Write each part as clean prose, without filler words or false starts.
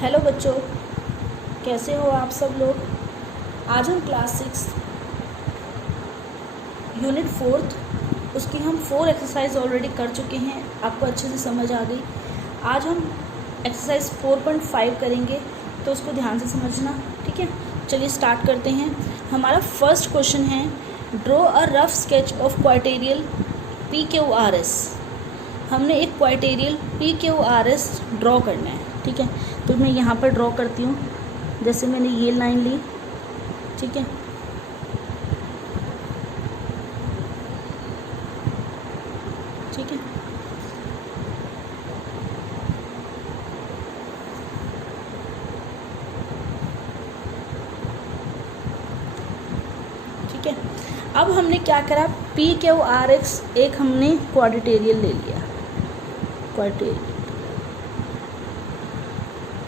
Hello बच्चों, कैसे हो आप सब लोग। आज हम क्लास 6 यूनिट 4 उसकी हम 4 एक्सरसाइज ऑलरेडी कर चुके हैं। आपको अच्छे से समझ आ गई। आज हम एक्सरसाइज 4.5 करेंगे, तो उसको ध्यान से समझना, ठीक है। चलिए स्टार्ट करते हैं। हमारा फर्स्ट क्वेश्चन है, draw a rough sketch of quadrilateral PQRS। हमने एक क्वाड्रेटियल PQRS ड्रॉ करना है, ठीक है। तो मैं यहाँ पर ड्रॉ करती हूँ। जैसे मैंने ये लाइन ली, ठीक है, ठीक है। ठीक है, अब हमने क्या करा, PQRS एक हमने क्वाड्रेटियल ले लिया, क्वाड्रेटियल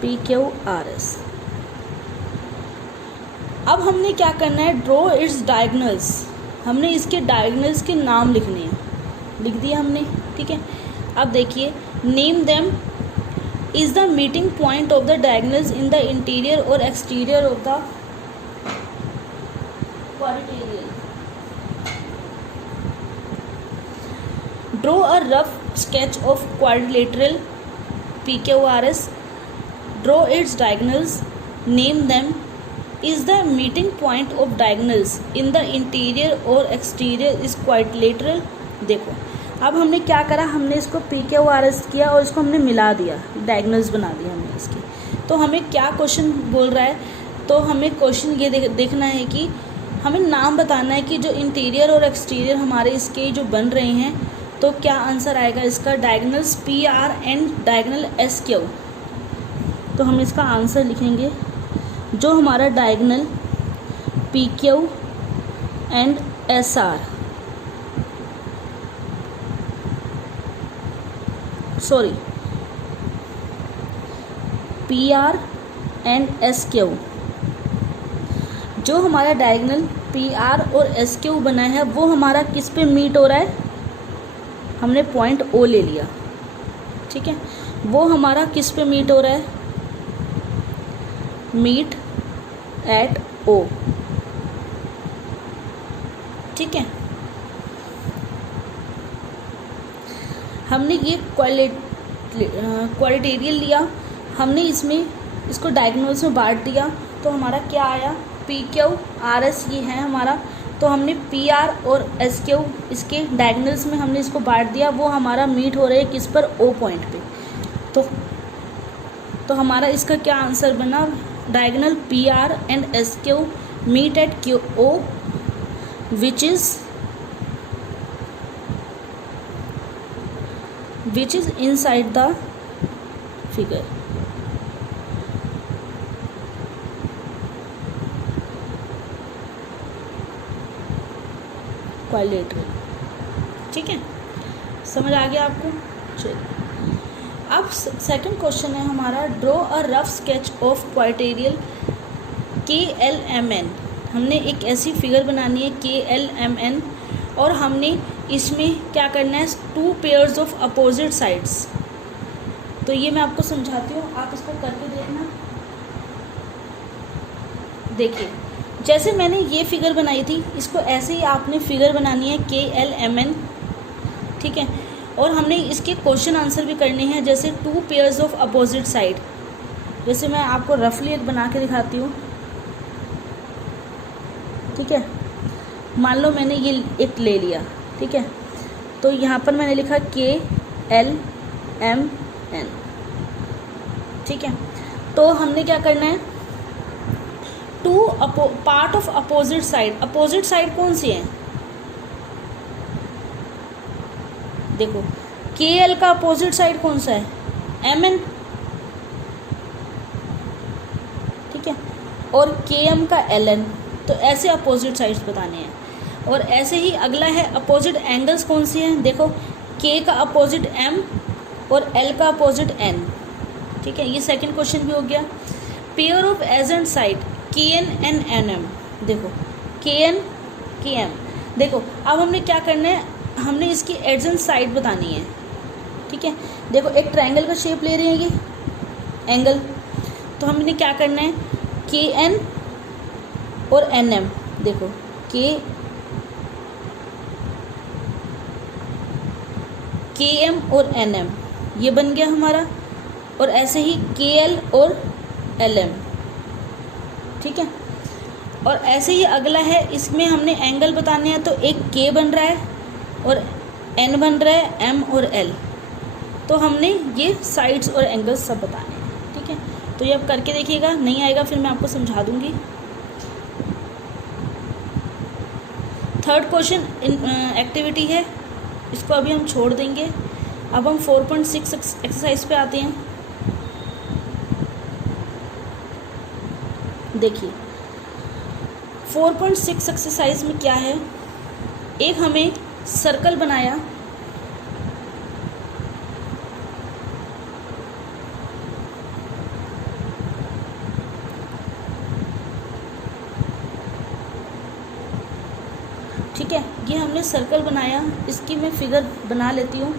PQRS। अब हमने क्या करना है, ड्रॉ इट्स डायगोनल्स। हमने इसके डायगोनल्स के नाम लिखने हैं, लिख दिया हमने, ठीक है। अब देखिए, name them is the meeting point of the diagonals in the interior और exterior of the quadrilateral. Draw a rough sketch of quadrilateral PQRS, draw its diagonals, name them is the meeting point of diagonals in the interior or exterior is quadrilateral। देखो, अब हमने क्या करा, हमने इसको PQRS किया और इसको हमने मिला दिया, डायगोनल्स बना दिया हमने इसकी। तो हमें क्या क्वेश्चन बोल रहा है, तो हमें क्वेश्चन ये देखना है कि हमें नाम बताना है कि जो इंटीरियर और एक्सटीरियर हमारे इसके जो बन रहे हैं, तो क्या आंसर आएगा इसका, diagonals PR and diagonal SQ। तो हम इसका आंसर लिखेंगे, जो हमारा diagonal PQ and SR, sorry PR and SQ, जो हमारा डायगोनल PR और SQ बना है वो हमारा किस पे मीट हो रहा है, हमने पॉइंट O ले लिया, ठीक है। वो हमारा किस पे मीट हो रहा है, मीट एट O, ठीक है। हमने ये क्वाड्रेटियल लिया, हमने इसको डायगोनल्स में बांट दिया, तो हमारा क्या आया, PQRS ये है हमारा। तो हमने PR और SQ इसके डायगोनल्स में हमने इसको बांट दिया, वो हमारा मीट हो रहे हैं किस पर, O पॉइंट पे। तो हमारा इसका क्या आंसर बना, diagonal PR and SQ meet at QO which is inside the figure। Quadrilateral, ठीक है। समझ आ गया आपको। चलिए, अब सेकंड क्वेश्चन है हमारा, draw a rough sketch of quadrilateral KLMN। हमने एक ऐसी फिगर बनानी है KLMN, और हमने इसमें क्या करना है, 2 पेयर्स ऑफ अपोजिट साइड्स। तो ये मैं आपको समझाती हूँ, आप इसको करके देखना। देखिए, जैसे मैंने ये फिगर बनाई थी, इसको ऐसे ही आपने फिगर बनानी है KLMN, ठीक है। और हमने इसके क्वेश्चन आंसर भी करने हैं, जैसे 2 पेयर्स ऑफ अपोजिट साइड। जैसे मैं आपको रफली एक बना के दिखाती हूँ, ठीक है। मान लो मैंने ये एक ले लिया, ठीक है। तो यहाँ पर मैंने लिखा KLMN, ठीक है। तो हमने क्या करना है, 2 part of opposite side. Opposite side कौन सी है, देखो, KL का अपोजिट साइड कौन सा है, MN, ठीक है। और KM का LN। तो ऐसे अपोजिट साइड्स बताने हैं। और ऐसे ही अगला है, अपोजिट एंगल्स कौन सी हैं, देखो, K का अपोजिट M और L का अपोजिट N, ठीक है। ये सेकंड क्वेश्चन भी हो गया। Pair of agent side KN and NM, देखो KN KM। देखो, अब हमने क्या करना है, हमने इसकी एजेंट साइड बतानी है, ठीक है। देखो, एक ट्रायंगल का शेप ले रहे हैं ये एंगल, तो हमने क्या करना है, के एन और एन एम, देखो के एम और एन एम ये बन गया हमारा, और ऐसे ही के एल और एल एम, ठीक है। और ऐसे ही अगला है, इसमें हमने एंगल बताने हैं, तो एक के बन रहा है और एन बन रहा है, एम और एल, तो हमने ये साइड्स और एंगल्स सब बताने हैं, ठीक है। तो ये अब करके देखिएगा, नहीं आएगा फिर मैं आपको समझा दूंगी। थर्ड क्वेश्चन एक्टिविटी है, इसको अभी हम छोड़ देंगे। अब हम 4.6 एक्सरसाइज पे आते हैं। देखिए 4.6 एक्सरसाइज में क्या है, एक हमें सर्कल बनाया, ठीक है, ये हमने सर्कल बनाया, इसकी मैं फिगर बना लेती हूँ।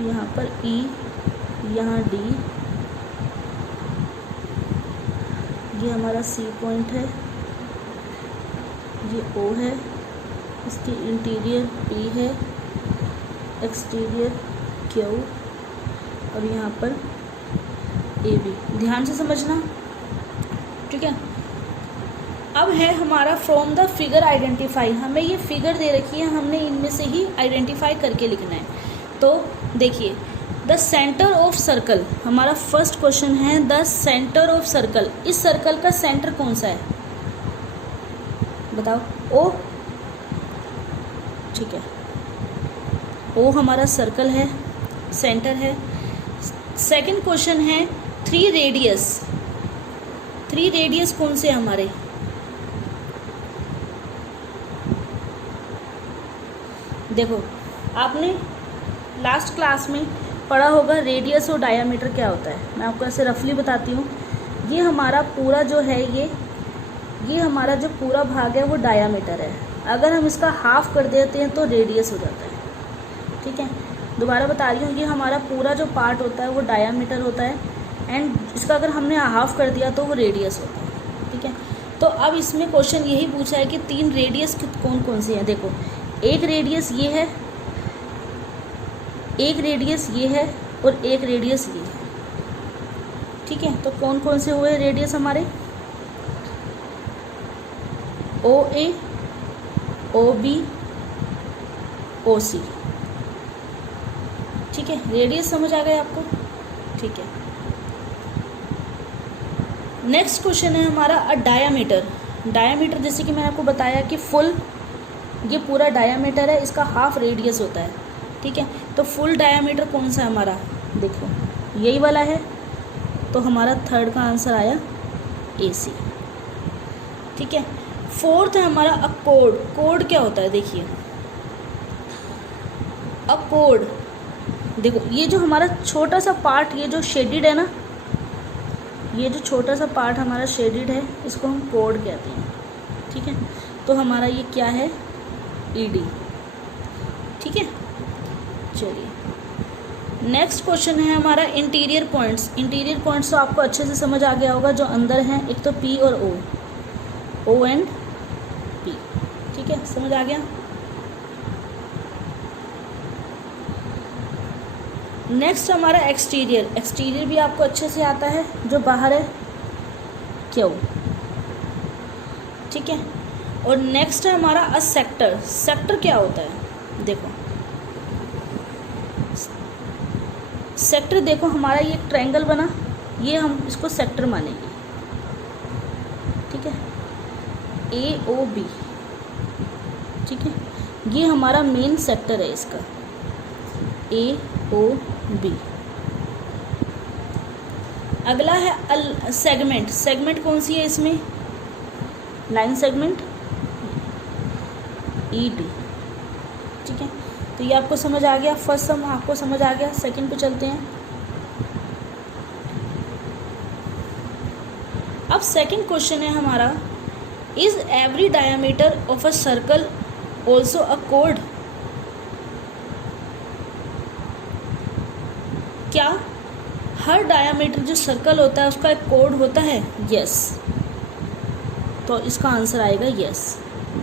यहाँ पर E, यहाँ D, ये हमारा C पॉइंट है, ये O है, इसकी इंटीरियर P है, एक्सटीरियर Q, और यहाँ पर AB। ध्यान से समझना, ठीक है। अब है हमारा फ्रॉम द फिगर आइडेंटिफाई, हमें ये फिगर दे रखी है, हमने इनमें से ही आइडेंटिफाई करके लिखना है। तो देखिए द सेंटर ऑफ सर्कल, हमारा फर्स्ट क्वेश्चन है द सेंटर ऑफ सर्कल। इस सर्कल का सेंटर कौन सा है बताओ, ओ, ठीक है, ओ हमारा सर्कल है, सेंटर है। सेकंड क्वेश्चन है 3 रेडियस, 3 रेडियस कौन से हमारे, देखो आपने लास्ट क्लास में पढ़ा होगा रेडियस और डायामीटर क्या होता है। मैं आपको ऐसे रफली बताती हूँ। ये हमारा पूरा जो है, ये हमारा जो पूरा भाग है वो डायामीटर है। अगर हम इसका हाफ कर देते हैं तो रेडियस हो जाता है, ठीक है। दोबारा बता रही हूँ, ये हमारा पूरा जो पार्ट होता है वो डायामीटर होता है, एंड इसका अगर हमने हाफ कर दिया तो वो रेडियस होता है, ठीक है। तो अब इसमें क्वेश्चन यही पूछा है कि 3 रेडियस कौन कौन से हैं। देखो एक रेडियस ये है, एक रेडियस ये है, और एक रेडियस ये है, ठीक है। तो कौन कौन से हुए रेडियस हमारे, ओ ए, ओ बी, ओ सी, ठीक है। रेडियस समझ आ गए आपको, ठीक है। नेक्स्ट क्वेश्चन है हमारा अ डायामीटर। डायामीटर जैसे कि मैंने आपको बताया कि फुल, ये पूरा डायामीटर है, इसका हाफ रेडियस होता है, ठीक है। तो फुल डायामीटर कौन सा है हमारा, देखो यही वाला है, तो हमारा थर्ड का आंसर आया AC, ठीक है। फोर्थ है हमारा अ कोड। कोड क्या होता है, देखिए अ कोड, देखो ये जो हमारा छोटा सा पार्ट, ये जो शेडिड है ना, ये जो छोटा सा पार्ट हमारा शेडिड है, इसको हम कोड कहते हैं, ठीक है। तो हमारा ये क्या है, ED, ठीक है। चलिए नेक्स्ट क्वेश्चन है हमारा इंटीरियर पॉइंट्स। इंटीरियर पॉइंट्स तो आपको अच्छे से समझ आ गया होगा, जो अंदर हैं, एक तो P और O एंड P, ठीक है, समझ आ गया। नेक्स्ट हमारा एक्सटीरियर। एक्सटीरियर भी आपको अच्छे से आता है, जो बाहर है Q, ठीक है। और नेक्स्ट है हमारा अ सेक्टर। सेक्टर क्या होता है, देखो सेक्टर, देखो हमारा ये ट्रायंगल बना, ये हम इसको सेक्टर मानेंगे, ठीक है, AOB, ठीक है। ये हमारा मेन सेक्टर है इसका, AOB। अगला है सेगमेंट। सेगमेंट कौन सी है इसमें, लाइन सेगमेंट, ED, ठीक है। तो ये आपको समझ आ गया, फर्स्ट सम आपको समझ आ गया। सेकंड पे चलते हैं। अब सेकंड क्वेश्चन है हमारा is every diameter of a circle also a code? क्या हर डायमीटर जो सर्कल होता है उसका एक कोड होता है? यस। तो इसका आंसर आएगा यस।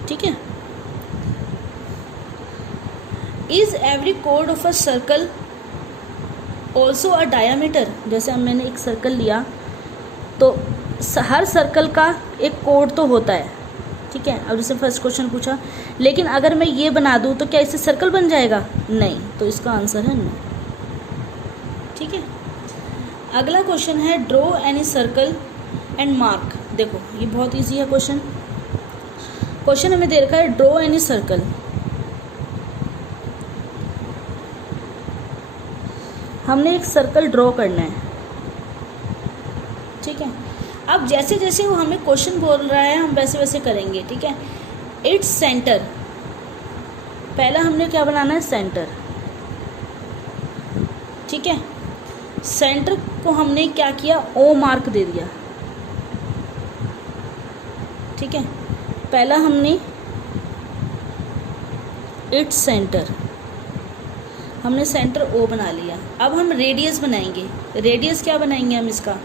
ठीक है। Is every code of a circle also a diameter? जैसे अब मैंने एक सर्कल लिया तो हर सर्कल का एक कोड तो होता है। ठीक है। अब जैसे फर्स्ट क्वेश्चन पूछा, लेकिन अगर मैं ये बना दूँ तो क्या इससे सर्कल बन जाएगा? नहीं। तो इसका आंसर है नो। ठीक है। अगला क्वेश्चन है draw any circle and mark. देखो ये बहुत इजी है क्वेश्चन। क्वेश्चन हमें दे रखा है ड्रॉ एनी सर्कल। हमने एक सर्कल ड्रॉ करना है। ठीक है। अब जैसे जैसे वो हमें क्वेश्चन बोल रहा है हम वैसे वैसे करेंगे। ठीक है। इट्स सेंटर, पहला हमने क्या बनाना है? सेंटर। ठीक है। सेंटर को हमने क्या किया? ओ मार्क दे दिया। ठीक है। पहला हमने इट्स सेंटर, हमने सेंटर ओ बना लिया। अब हम रेडियस बनाएंगे। रेडियस क्या बनाएंगे हम इसका?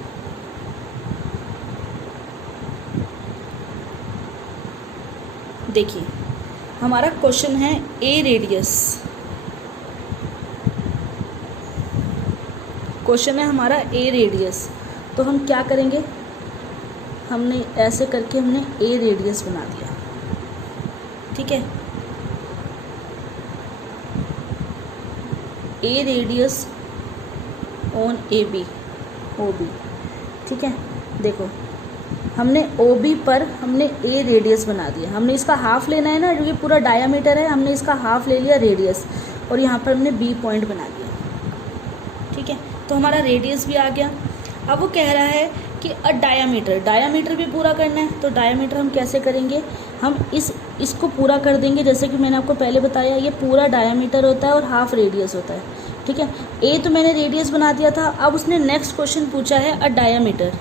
देखिए हमारा क्वेश्चन है ए रेडियस। क्वेश्चन है हमारा ए रेडियस। तो हम क्या करेंगे? हमने ऐसे करके हमने ए रेडियस बना दिया। ठीक है। A radius on A B, O B. ठीक है। देखो हमने ओ बी पर हमने ए रेडियस बना दिया। हमने इसका हाफ लेना है ना, जो कि पूरा डायामीटर है, हमने इसका हाफ ले लिया रेडियस, और यहाँ पर हमने बी पॉइंट बना दिया। ठीक है। तो हमारा रेडियस भी आ गया। अब वो कह रहा है कि डायामीटर, डायामीटर भी पूरा करना है। तो डायामीटर हम कैसे करेंगे? हम इसको पूरा कर देंगे। जैसे कि मैंने आपको पहले बताया, ये पूरा डायामीटर होता है और हाफ रेडियस होता है। ठीक है। ए तो मैंने रेडियस बना दिया था। अब उसने नेक्स्ट क्वेश्चन पूछा है अ डायामीटर।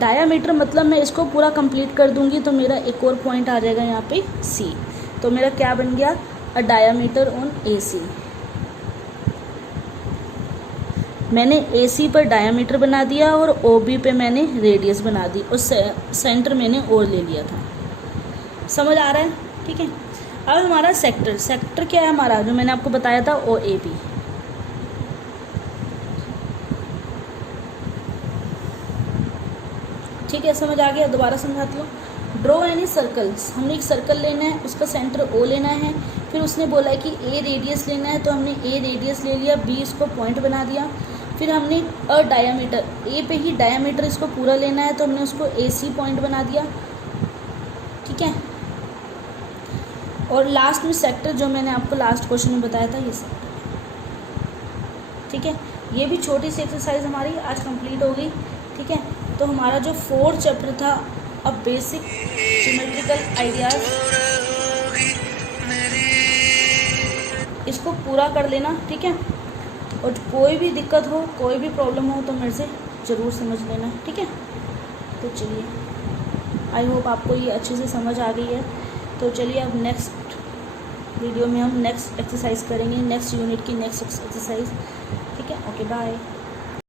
डायामीटर मतलब मैं इसको पूरा कंप्लीट कर दूंगी तो मेरा एक और पॉइंट आ जाएगा यहाँ पे सी। तो मेरा क्या बन गया? अ डायामीटर ऑन ए सी। मैंने ए सी पर डायामीटर बना दिया और ओ बी पे मैंने रेडियस बना दी, और सेंटर मैंने और ले लिया था। समझ आ रहा है? ठीक है। अब हमारा सेक्टर, सेक्टर क्या है हमारा? जो मैंने आपको बताया था ओ ए बी। ठीक है। समझ आ गया? दोबारा समझाती हूँ। ड्रॉ एनी सर्कल्स, हमने एक सर्कल लेना है, उसका सेंटर ओ लेना है। फिर उसने बोला है कि ए रेडियस लेना है, तो हमने ए रेडियस ले लिया, बी इसको पॉइंट बना दिया। फिर हमने अ डायामीटर, ए पे ही डायामीटर इसको पूरा लेना है, तो हमने उसको ए सी पॉइंट बना दिया। ठीक है। और लास्ट में सेक्टर, जो मैंने आपको लास्ट क्वेश्चन में बताया था, ये सेक्टर। ठीक है। ये भी छोटी सी एक्सरसाइज हमारी आज कंप्लीट हो गई। ठीक है। तो हमारा जो 4th चैप्टर था, अब बेसिक ज्योमेट्रिकल आइडियाज, इसको पूरा कर लेना। ठीक है। और कोई भी दिक्कत हो, कोई भी प्रॉब्लम हो तो मेरे से ज़रूर समझ लेना। ठीक है। तो चलिए, आई होप आपको ये अच्छे से समझ आ गई है। तो चलिए अब नेक्स्ट वीडियो में हम नेक्स्ट एक्सरसाइज करेंगे, नेक्स्ट यूनिट की नेक्स्ट एक्सरसाइज। ठीक है। Okay bye.